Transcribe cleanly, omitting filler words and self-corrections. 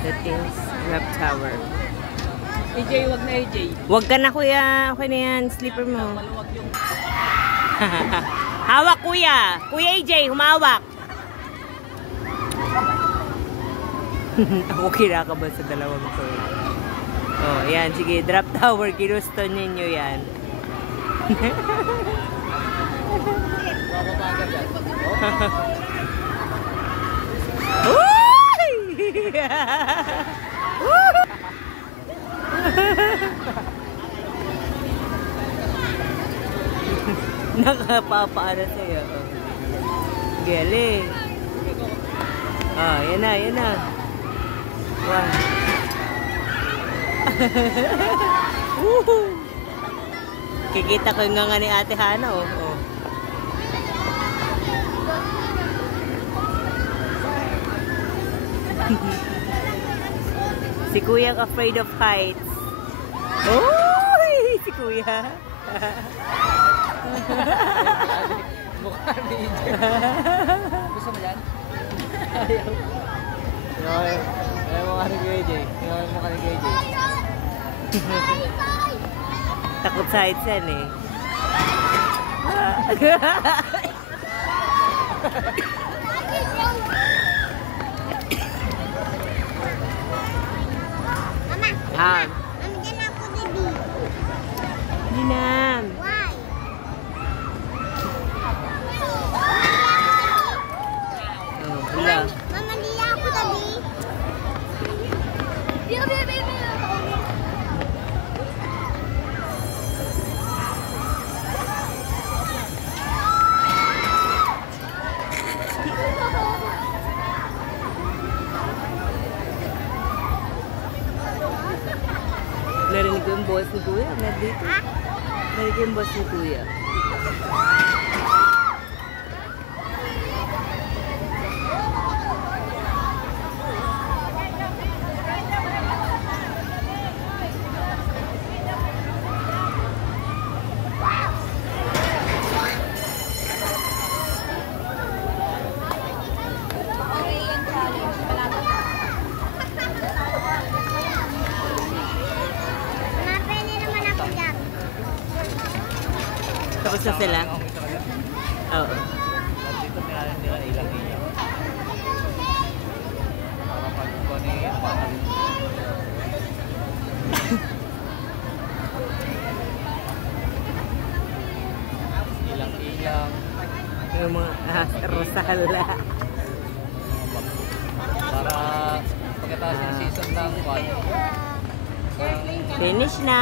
That is Drop Tower. AJ, wag na AJ. Wag ka na kuya. Okay na yan. Slipper mo. Hawak kuya. Kuya AJ, humawak. Ako kinakabahan sa dalawang to. Oh, yan. Sige, Drop Tower. Ginusto ninyo yan. Nakapapaano sa'yo. Galing. Ah, yan na, yan na. Wow. Kikita ko yung nga ni Ate Hana, oh. Oh. Si Kuya afraid of heights. Oh, si Kuya. Mukha ni AJ. Gusto mo yan? Ayaw mo ka ni AJ. Ayaw mo ka ni AJ. Takot sa heights yan eh. Ah. Dinam. Why? Oh, wala. Mama, hindi ako tabi. Narinig ko yung boss ni Kuya. Nandito. Narinig ko yung boss ni Kuya. Tapos na sila? Oo. Dito nila ilang ilang. Kapag ko ni ilang. Yung mga Rosala. Para pagkatapos ng season ng 1. Finish na!